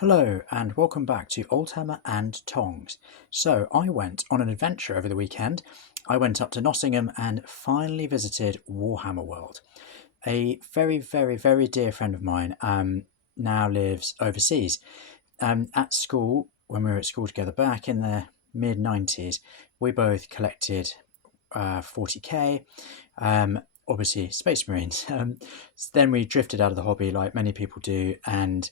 Hello and welcome back to Oldhammer and Tongs. So I went on an adventure over the weekend. I went up to Nottingham and finally visited Warhammer World. A very dear friend of mine now lives overseas. At school, when we were at school together back in the mid 90s, we both collected 40k, obviously Space Marines. Then we drifted out of the hobby like many people do, and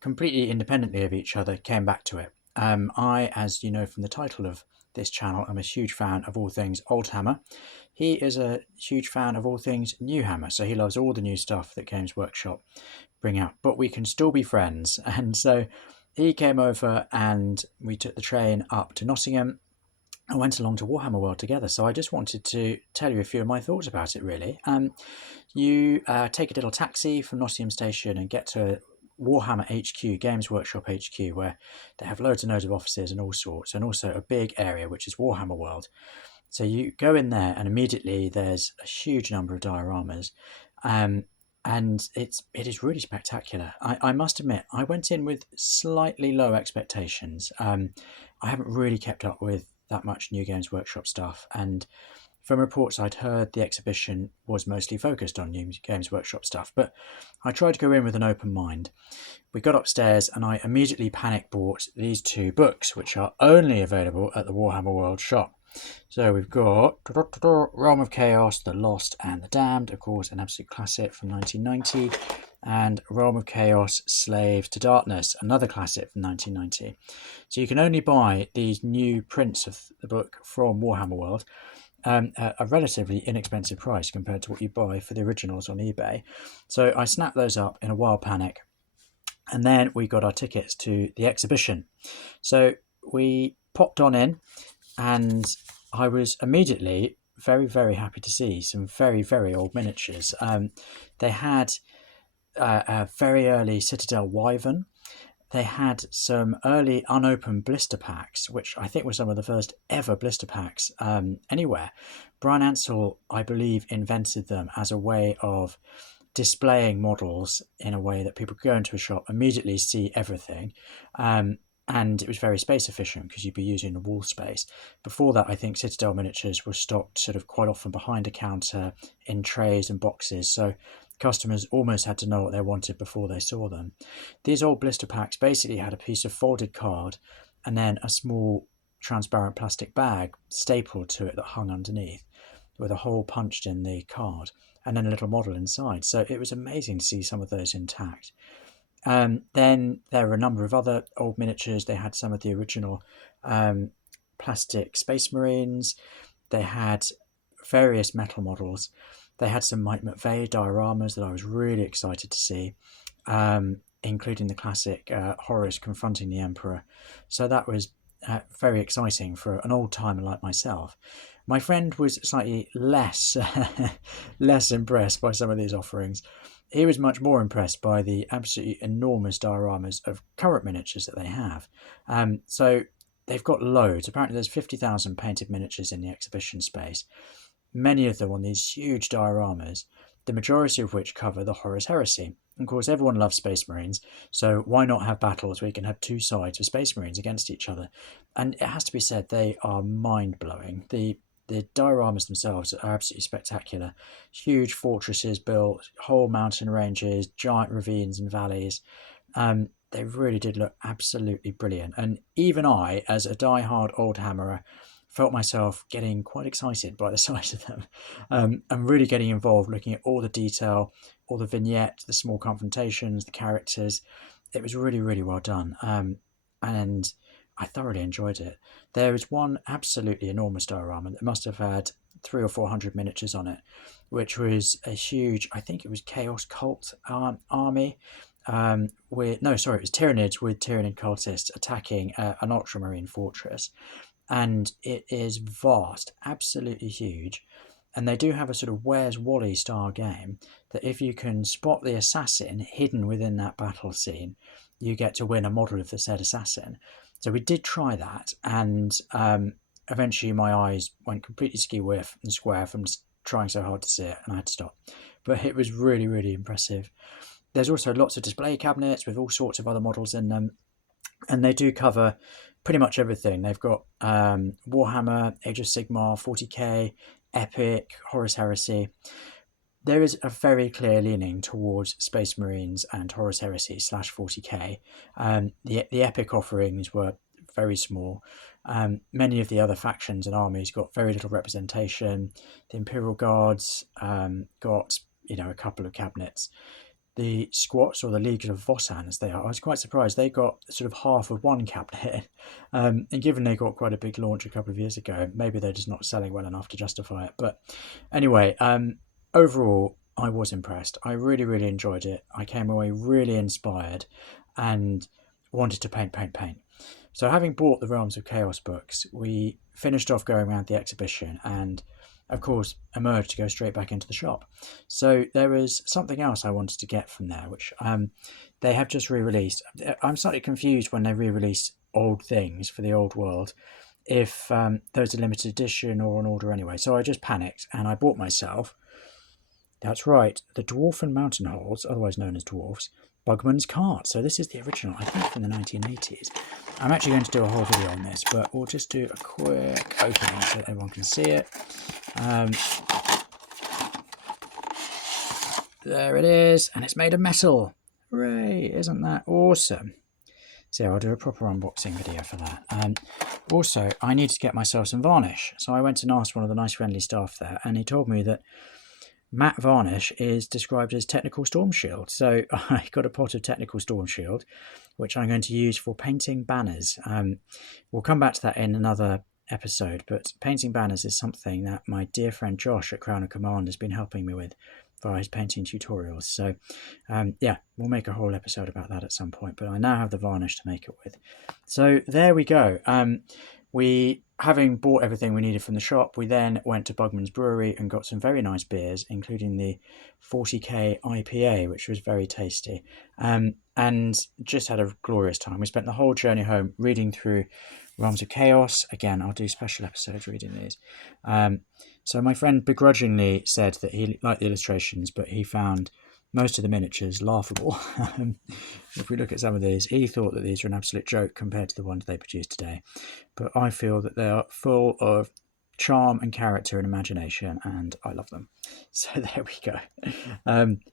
completely independently of each other, came back to it. I, as you know from the title of this channel, am a huge fan of all things Oldhammer. He is a huge fan of all things Newhammer, so he loves all the new stuff that Games Workshop bring out. But we can still be friends, and so he came over and we took the train up to Nottingham and went along to Warhammer World together. So I just wanted to tell you a few of my thoughts about it, really. You take a little taxi from Nottingham Station and get to Warhammer HQ, Games Workshop HQ, where they have loads and loads of offices and all sorts, and also a big area which is Warhammer World. So you go in there, and immediately there's a huge number of dioramas, and it is really spectacular. I must admit, I went in with slightly low expectations. I haven't really kept up with that much New Games Workshop stuff, and from reports I'd heard, the exhibition was mostly focused on New Games Workshop stuff, but I tried to go in with an open mind. We got upstairs and I immediately panic bought these two books, which are only available at the Warhammer World shop. So we've got Realm of Chaos, The Lost and the Damned, of course, an absolute classic from 1990, and Realm of Chaos, Slaves to Darkness, another classic from 1990. So you can only buy these new prints of the book from Warhammer World at a relatively inexpensive price compared to what you buy for the originals on eBay. So I snapped those up in a wild panic, and then we got our tickets to the exhibition. So we popped on in, and I was immediately very happy to see some very old miniatures. They had a very early Citadel Wyvern. They had some early unopened blister packs, which I think were some of the first ever blister packs anywhere. Brian Ansell, I believe, invented them as a way of displaying models in a way that people could go into a shop, immediately see everything. And it was very space efficient because you'd be using the wall space. Before that, I think Citadel miniatures were stocked sort of quite often behind a counter in trays and boxes. So customers almost had to know what they wanted before they saw them. These old blister packs basically had a piece of folded card and then a small transparent plastic bag stapled to it that hung underneath with a hole punched in the card and then a little model inside. So it was amazing to see some of those intact. Then there were a number of other old miniatures. They had some of the original plastic Space Marines. They had various metal models. They had some Mike McVeigh dioramas that I was really excited to see, including the classic Horus confronting the Emperor. So that was very exciting for an old timer like myself. My friend was slightly less less impressed by some of these offerings. He was much more impressed by the absolutely enormous dioramas of current miniatures that they have. So they've got loads. Apparently there's 50,000 painted miniatures in the exhibition space, many of them on these huge dioramas, the majority of which cover the Horus Heresy. Of course, everyone loves Space Marines, so why not have battles where you can have two sides of Space Marines against each other? And it has to be said, they are mind-blowing. The dioramas themselves are absolutely spectacular. Huge fortresses built, whole mountain ranges, giant ravines and valleys. They really did look absolutely brilliant. And even I, as a die-hard old hammerer, felt myself getting quite excited by the size of them, and really getting involved, looking at all the detail, all the vignettes, the small confrontations, the characters. It was really well done, and I thoroughly enjoyed it. There was one absolutely enormous diorama that must have had 300 or 400 miniatures on it, which was a huge, I think it was Chaos Cult army. It was Tyranids with Tyranid cultists attacking an ultramarine fortress. And it is vast, absolutely huge. And they do have a sort of Where's Wally style game that if you can spot the assassin hidden within that battle scene, you get to win a model of the said assassin. So we did try that, and eventually my eyes went completely ski-whiff and square from trying so hard to see it, and I had to stop. But it was really impressive. There's also lots of display cabinets with all sorts of other models in them, and they do cover pretty much everything. They've got Warhammer, Age of Sigmar, 40k, Epic, Horus Heresy. There is a very clear leaning towards Space Marines and Horus Heresy / 40k. The Epic offerings were very small. Many of the other factions and armies got very little representation. The Imperial Guards got a couple of cabinets. The Squats, or the League of Vosan as they are, I was quite surprised. They got sort of half of one cabinet. And given they got quite a big launch a couple of years ago, maybe they're just not selling well enough to justify it. But anyway, overall, I was impressed. I really, really enjoyed it. I came away really inspired and wanted to paint. So having bought the Realms of Chaos books, we finished off going around the exhibition and, of course, emerged to go straight back into the shop. So there was something else I wanted to get from there, which they have just re-released. I'm slightly confused when they re-release old things for the old world, if those are limited edition or on order anyway. So I just panicked and I bought myself, that's right, the Dwarfen Mountain Holes, otherwise known as Dwarfs, Bugman's Cart. So this is the original, I think, from the 1980s. I'm actually going to do a whole video on this, but we'll just do a quick opening so that everyone can see it. There it is, and it's made of metal. Hooray, isn't that awesome? So I'll do a proper unboxing video for that. Also, I need to get myself some varnish. So I went and asked one of the nice friendly staff there, and he told me that matte varnish is described as technical storm shield. So I got a pot of technical storm shield, which I'm going to use for painting banners. We'll come back to that in another episode, but painting banners is something that my dear friend Josh at Crown of Command has been helping me with via his painting tutorials. So yeah, we'll make a whole episode about that at some point, but I now have the varnish to make it with. So there we go. Having bought everything we needed from the shop, we then went to Bugman's Brewery and got some very nice beers, including the 40k IPA, which was very tasty, and just had a glorious time. We spent the whole journey home reading through Realms of Chaos. Again, I'll do special episodes reading these. So my friend begrudgingly said that he liked the illustrations, but he found most of the miniatures laughable. If we look at some of these, he thought that these are an absolute joke compared to the ones they produce today. But I feel that they are full of charm and character and imagination, and I love them. So there we go.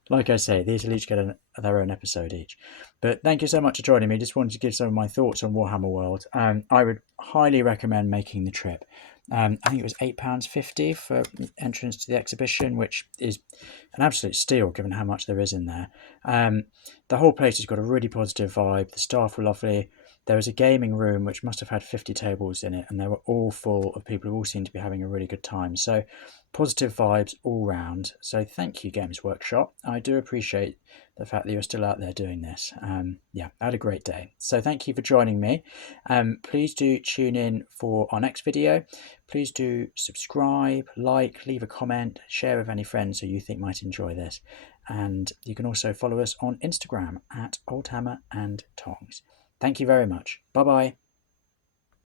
Like I say, these will each get their own episode each. But thank you so much for joining me. Just wanted to give some of my thoughts on Warhammer World. I would highly recommend making the trip. I think it was £8.50 for entrance to the exhibition, which is an absolute steal given how much there is in there. The whole place has got a really positive vibe. The staff were lovely. There was a gaming room which must have had 50 tables in it, and they were all full of people who all seemed to be having a really good time. So positive vibes all round. So thank you, Games Workshop. I do appreciate the fact that you're still out there doing this. Yeah, I had a great day. So thank you for joining me. Please do tune in for our next video. Please do subscribe, like, leave a comment, share with any friends who you think might enjoy this. And you can also follow us on Instagram at Old Hammer and Tongs. Thank you very much. Bye-bye.